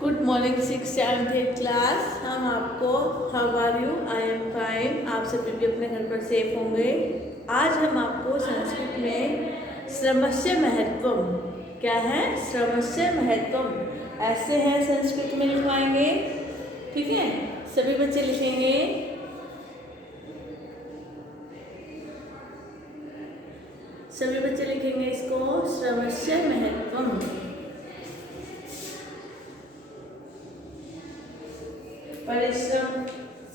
Good morning 6th class. हम आपको how are you, I am fine, आप सभी भी अपने घर पर सेफ होंगे। आज हम आपको संस्कृत में श्रमस्य महत्वम, क्या है श्रमस्य महत्वम, ऐसे है संस्कृत में लिखवाएंगे। ठीक है, सभी बच्चे लिखेंगे। सभी बच्चे लिखेंगे इसको, श्रमस्य महत्वम। परिश्रम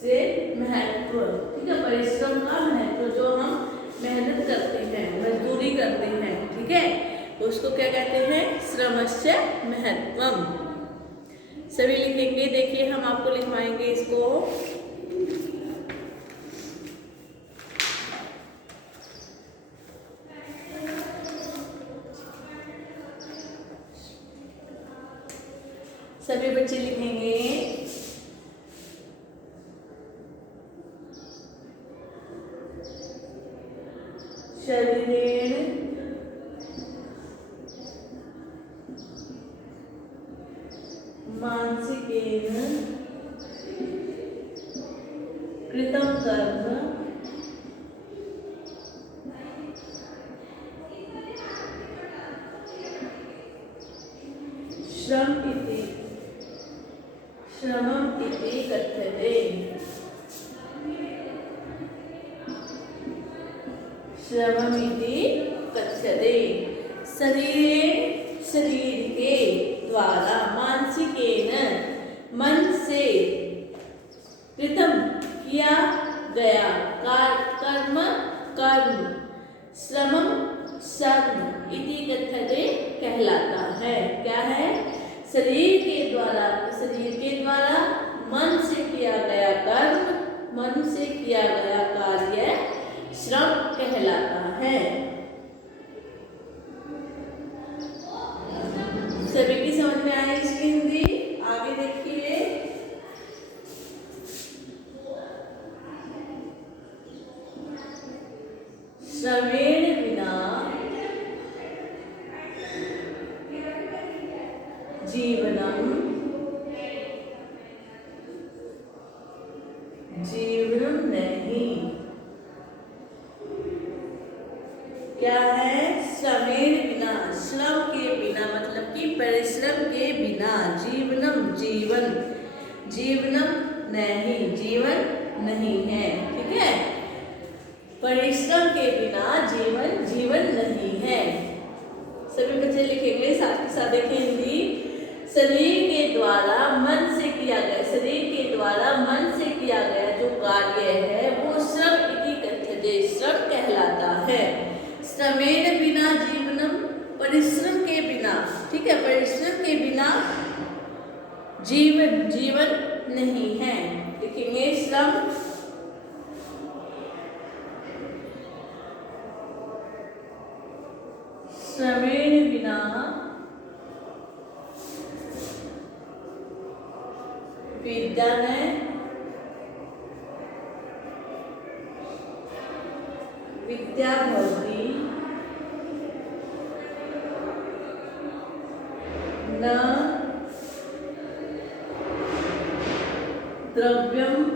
से महत्व, ठीक है, परिश्रम का महत्व, जो हम मेहनत करते हैं, मजदूरी करते हैं, ठीक है, उसको क्या कहते हैं, श्रमस्य महत्वम। सभी लिखेंगे। देखिए हम आपको लिखवाएंगे इसको। सभी बच्चे लिखेंगे। शरीरेण मानसिकेन कृतं कर्म श्रमम् इति कथ्यते। श्रममिति कथ्यते। शरीर के द्वारा, मानसिकेन मन से, कृतम किया गया, कर्म श्रमम श्रम इति कथ्यते कहलाता है। क्या है, शरीर के द्वारा मन से किया गया कर्म, मन से किया गया कार्य श्रम कहलाता है। सभी की समझ में आई इसकी हिंदी? आगे देखिए। श्रमेण बिना जीवनम नहीं। क्या है, श्रमेण बिना, श्रम के बिना, मतलब कि परिश्रम के बिना, जीवनम नहीं, जीवन नहीं है। ठीक है, परिश्रम के बिना जीवन नहीं है। सभी बच्चे लिखेंगे, साथ के साथ देखिए हिंदी। शरीर के द्वारा मन से किया गया जो कार्य है वो श्रम इति कथ्यते, श्रम कहलाता है। श्रमेण बिना जीवनम, परिश्रम के बिना, ठीक है, परिश्रम के बिना जीवन नहीं है। लिखेंगे श्रम श्रमेण बिना विद्या भवति न द्रव्यम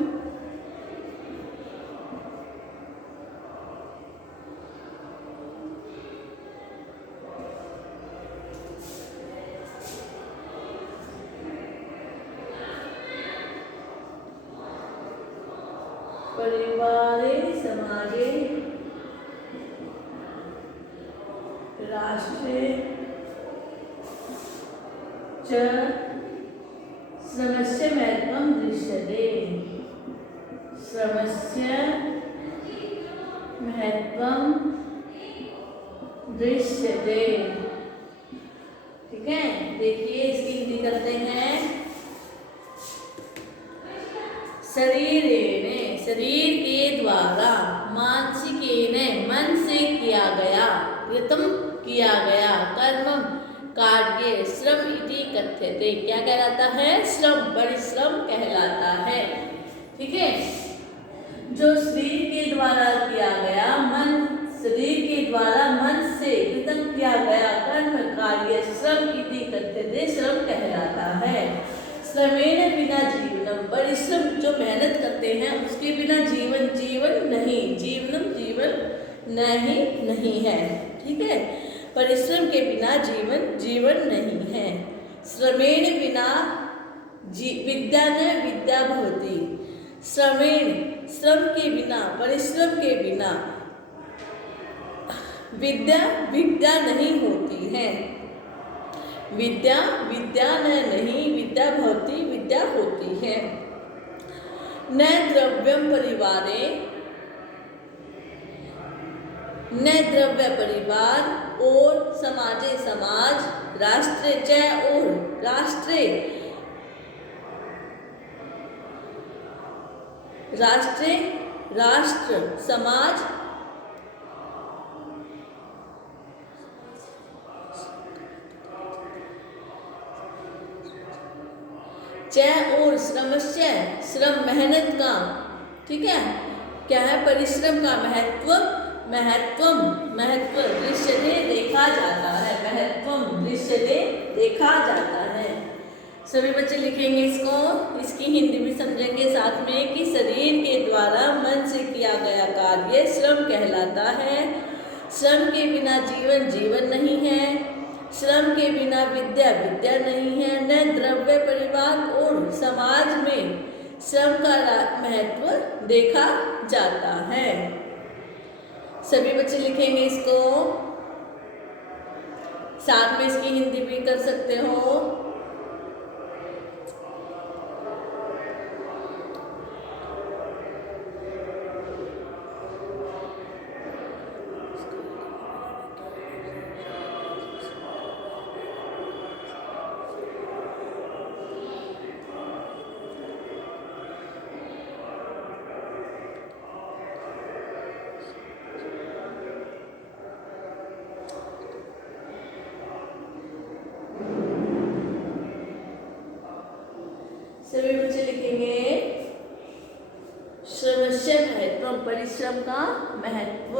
परिवारे समाजे राष्ट्रे च श्रमस्य महत्वं दृश्यते। श्रमस्य महत्वं दृश्यते। ठीक है, देखिए इसकी हिंदी करते हैं। शरीर के द्वारा, मानसिकेन मन से किया गया, कृतम किया गया, कर्म कार्य श्रम इति कथ्यते, क्या कहलाता है, श्रम, परिश्रम कहलाता है। ठीक है, जो शरीर के द्वारा किया गया, शरीर के द्वारा मन से कृतम किया गया कर्म कार्य श्रम इति कथ्यते, श्रम कहलाता है। श्रमेण बिना जीवनम, परिश्रम जो मेहनत करते हैं उसके बिना जीवन जीवन नहीं, जीवनम जीवन नहीं है। ठीक है, परिश्रम के बिना जीवन जीवन नहीं है। श्रमेण बिना विद्या न विद्या भवति। श्रमेण श्रम के बिना, परिश्रम के बिना विद्या विद्या नहीं होती है। विद्या विद्या नहीं, विद्या भवति विद्या होती है। न द्रव्यम परिवारे, न द्रव्य परिवार और समाजे समाज, राष्ट्रे च और राष्ट्रे, राष्ट्रे राष्ट्र समाज, और श्रमस्य श्रम मेहनत का, ठीक है, क्या है, परिश्रम का महत्व, महत्व दृश्यते देखा जाता है, महत्व दृश्यते देखा जाता है। सभी बच्चे लिखेंगे इसको, इसकी हिंदी भी समझेंगे साथ में कि शरीर के द्वारा मन से किया गया कार्य श्रम कहलाता है। श्रम के बिना जीवन जीवन नहीं है। श्रम के बिना विद्या विद्या नहीं है। न द्रव्य परिवार और समाज में श्रम का महत्व देखा जाता है। सभी बच्चे लिखेंगे इसको, साथ में इसकी हिंदी भी कर सकते हो। सभी बच्चे लिखेंगे श्रमस्य महत्व, परिश्रम का महत्व।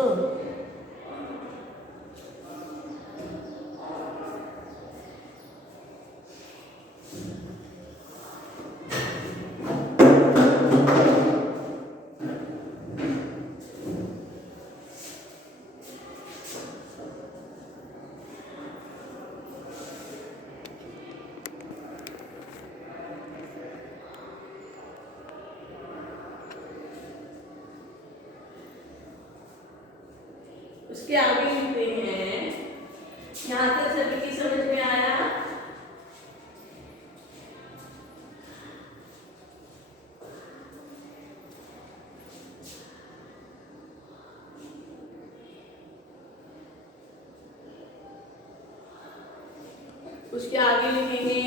उसके आगे लिखते हैं, यहाँ तक सभी की समझ में आया? उसके आगे लिखेंगे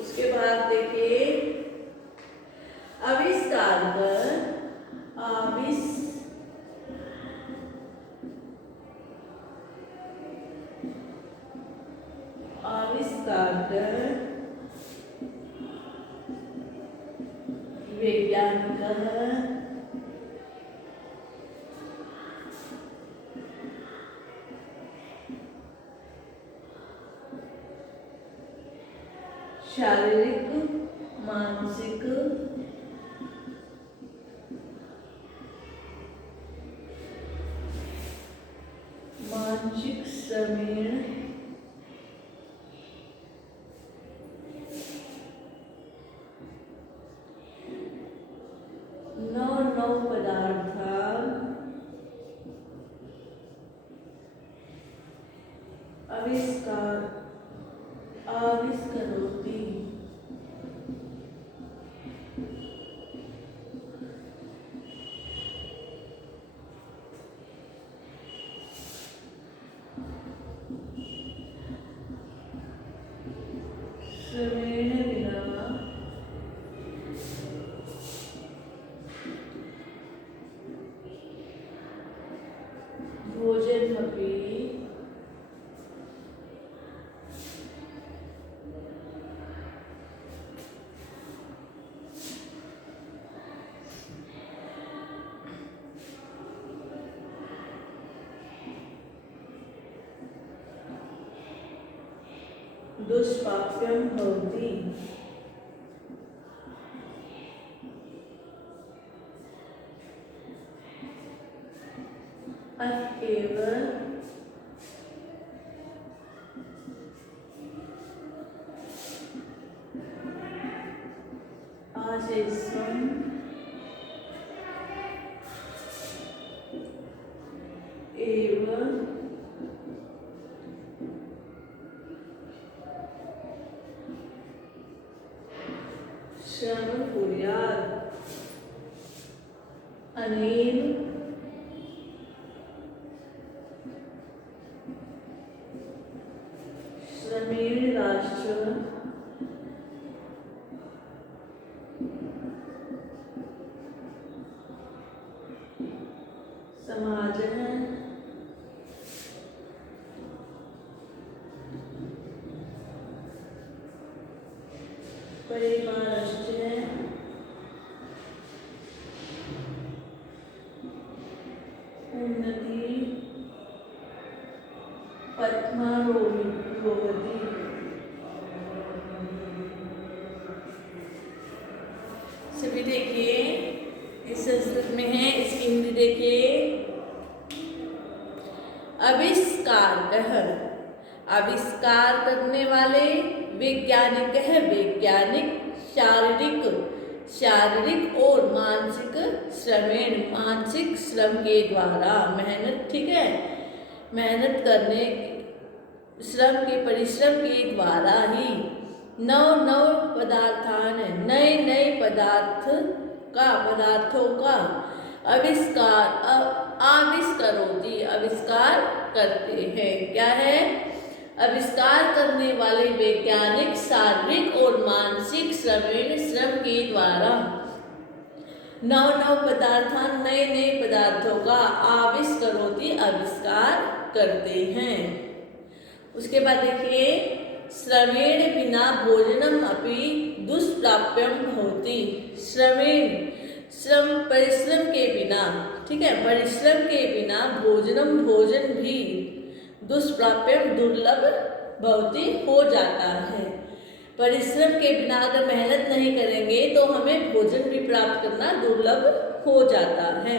उसके बाद देखिए आविष्कार कर, आविष्कार कर वैज्ञानिक शारीरिक मानसिक श्रमेण नौ पदार्थ आविष्करोति। श्रमेण बिना भोजन अपि दुष्प्राप्यं भवति। अतएव आशेषं एव श्रम कुर्यात्। अनेन श्रमेण राष्ट्र समाजः परिवारश्च उन्नति पथमारोहति। सभी देखिए, इस संस्कृत में है, इसकी हिंदी देखिए। आविष्कारकः, आविष्कार करने वाले, वैज्ञानिक है, वैज्ञानिक, शारीरिक, शारीरिक और मानसिक श्रमेण, मानसिक श्रम के द्वारा, मेहनत, ठीक है, मेहनत करने, श्रम के परिश्रम के द्वारा ही नव नव पदार्थान, नए नए पदार्थों का आविष्कार, आविष्करोति, आविष्कार करते हैं। क्या है? आविष्कार करने वाले वैज्ञानिक शारीरिक और मानसिक श्रमेण, श्रम के द्वारा नव नव पदार्थान, नए नए पदार्थों का आविष्करोति, आविष्कार करते हैं। उसके बाद देखिए, श्रमेण बिना भोजनम अपि दुष्प्राप्यम भवति। श्रमेण, श्रम, परिश्रम के बिना, ठीक है, परिश्रम के बिना भोजनम, भोजन भी दुष्प्राप्यम, दुर्लभ भवति, हो जाता है। परिश्रम के बिना अगर मेहनत नहीं करेंगे तो हमें भोजन भी प्राप्त करना दुर्लभ हो जाता है।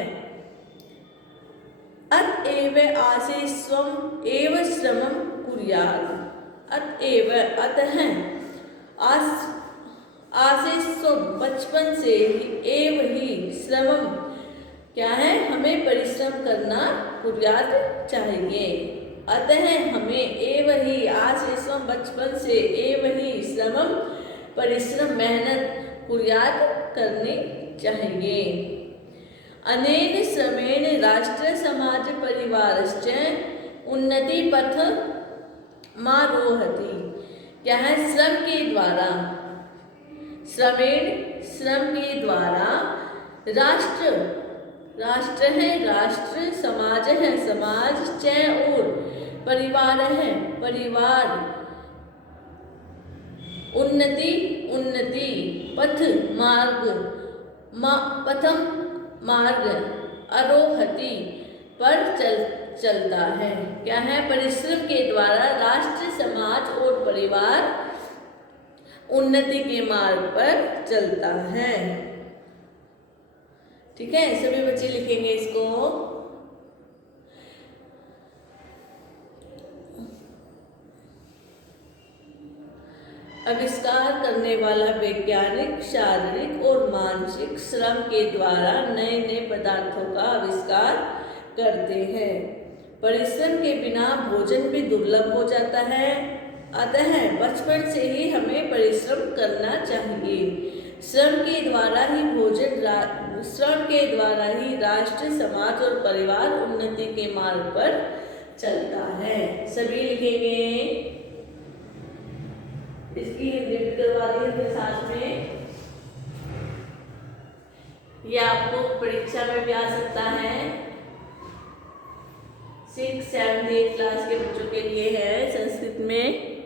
अतएव आशेष्वम एव श्रमं कुर्यात्। अतएव, अतः, आशेष्वम, बचपन से ही, एव ही, श्रमम, क्या है, हमें परिश्रम करना, कुर्यात्, चाहिए। अतः हमें एव ही, आशेष्वम, बचपन से, एव ही, श्रमम, परिश्रम, मेहनत, कुर्यात्, करनी चाहिए। अनेन श्रमेण राष्ट्र समाज परिवारश्च उन्नति पथ मारोहति। क्या है? श्रम के द्वारा, श्रमेण, श्रम के द्वारा, राष्ट्र, राष्ट्र है, राष्ट्र, समाज है, समाज, च और परिवार है, परिवार, उन्नति, उन्नति, पथ, मार्ग, पथम, मार्ग, आरोहति, पर चलता है। क्या है? परिश्रम के द्वारा राष्ट्र, समाज और परिवार उन्नति के मार्ग पर चलता है। ठीक है, सभी बच्चे लिखेंगे इसको। आविष्कार करने वाला वैज्ञानिक शारीरिक और मानसिक श्रम के द्वारा नए नए पदार्थों का आविष्कार करते हैं। परिश्रम के बिना भोजन भी दुर्लभ हो जाता है, अतः बचपन से ही हमें परिश्रम करना चाहिए। श्रम के द्वारा ही भोजन, श्रम के द्वारा ही राष्ट्र, समाज और परिवार उन्नति के मार्ग पर चलता है। सभी लिखेंगे। इसकी हिंदी भी करवा दी अपने साथ में। ये आपको परीक्षा में भी आ सकता है। 6, 7, 8 क्लास के बच्चों के लिए है संस्कृत में।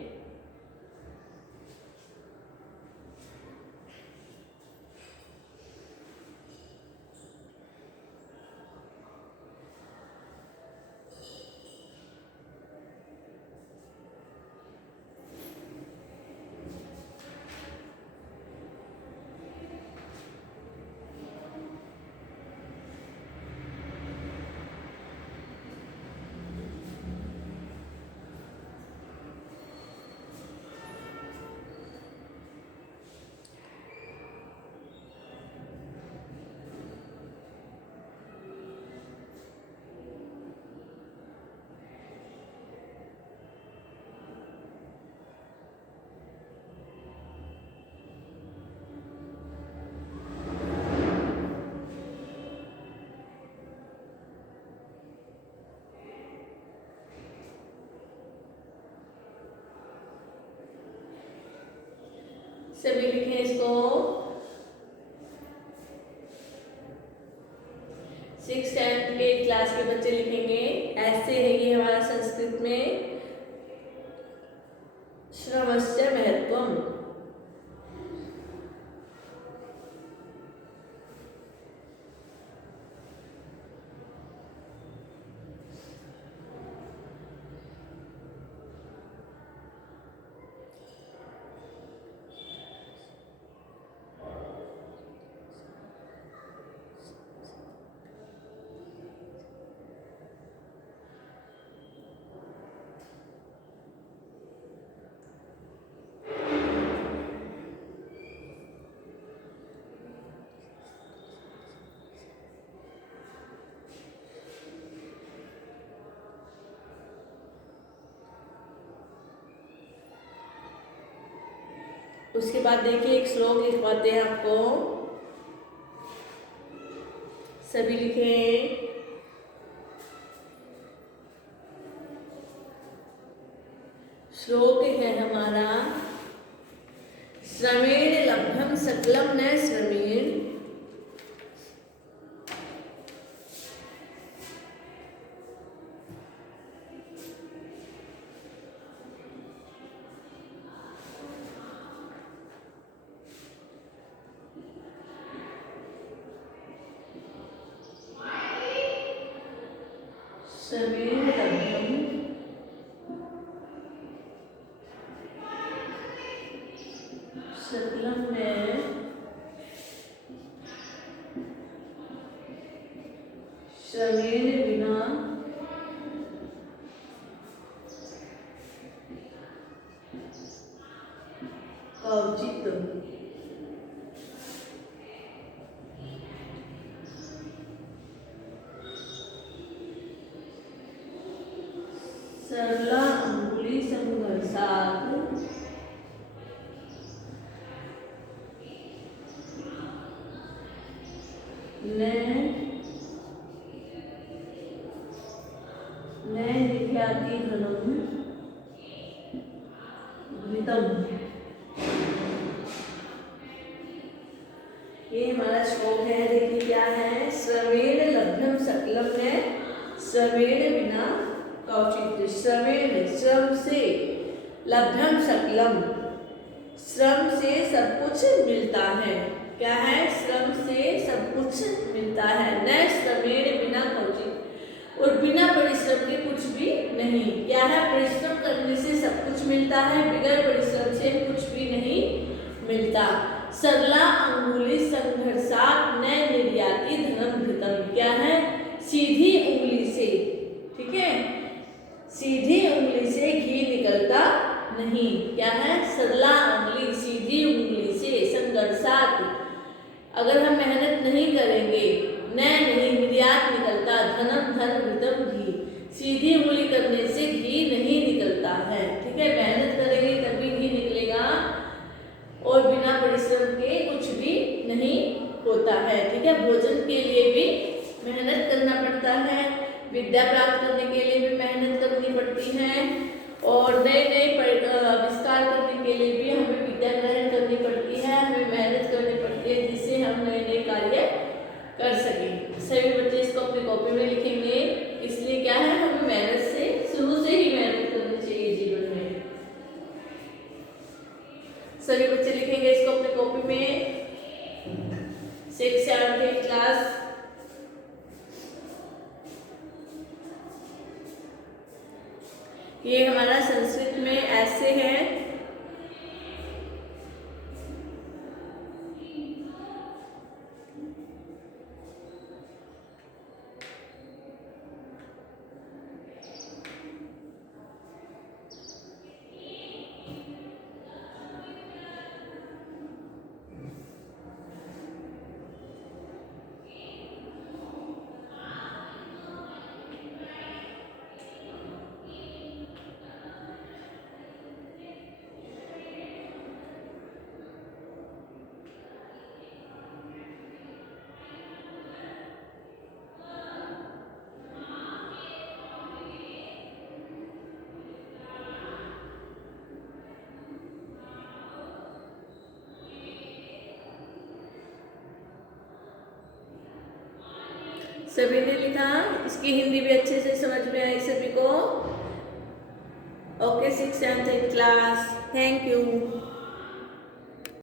सभी लिखें इसको। 6th and 8th क्लास के बच्चे लिखेंगे। ऐसे है ये हमारा संस्कृत में श्रमस्य महत्वम। उसके बाद देखिए एक श्लोक लिखवाते हैं आपको। सभी लिखें। श्लोक है हमारा, श्रमेण लभ्यम सकलम न श्रमेण। श्रमेण लभ्यम सकलम में श्रमेण बिना औचित्य। सरला अंगुली संघर्षात् न निख्याति धनम घृतम। ये हमारा श्लोक है। देखिए क्या है, श्रमेण लभ्यम सकलम ने श्रमेण बिना औचित्य। श्रमेण श्रम से, लभ्यम सकलम श्रम से सब कुछ मिलता है। क्या है, श्रम से सब कुछ मिलता है। न श्रमेण बिना औचित्य, और बिना परिश्रम के कुछ भी नहीं। क्या है, परिश्रम करने से सब कुछ मिलता है, बिगर परिश्रम से कुछ भी नहीं मिलता। सरला अंगुली संघर्षात् न निर्याति धनम घृतम। क्या है, सीधी उंगली से, ठीक है, सीधी उंगली से घी निकलता नहीं। क्या है, सरला उंगली, सीधी उंगली से, संघर्षात् अगर हम मेहनत नहीं करेंगे, नहीं निर्यात निकलता, धनम धन घृतम घी, सीधी उंगली करने से घी नहीं निकलता है। ठीक है, मेहनत करेंगे तभी घी निकलेगा, और बिना परिश्रम के कुछ भी नहीं होता है। ठीक है, भोजन के लिए भी मेहनत करना पड़ता है, विद्या प्राप्त करने के लिए भी मेहनत करनी पड़ती है, और नए नए आविष्कार करने के लिए भी हमें विद्या ग्रहण करनी पड़ती है, हमें मेहनत करनी पड़ती है, जिससे हम नए नए कार्य कर सकें। सभी बच्चे इसको अपनी कॉपी में लिखेंगे। इसलिए क्या है, हमें मेहनत से, शुरू से ही मेहनत करनी चाहिए जीवन में। सभी बच्चे लिखेंगे इसको अपनी कॉपी में। 6th and 8th class. ये हमारा संस्कृत में ऐसे है। सभी ने लिखा, इसकी हिंदी भी अच्छे से समझ में आई सभी को? Okay, 6th and 10th class, thank you.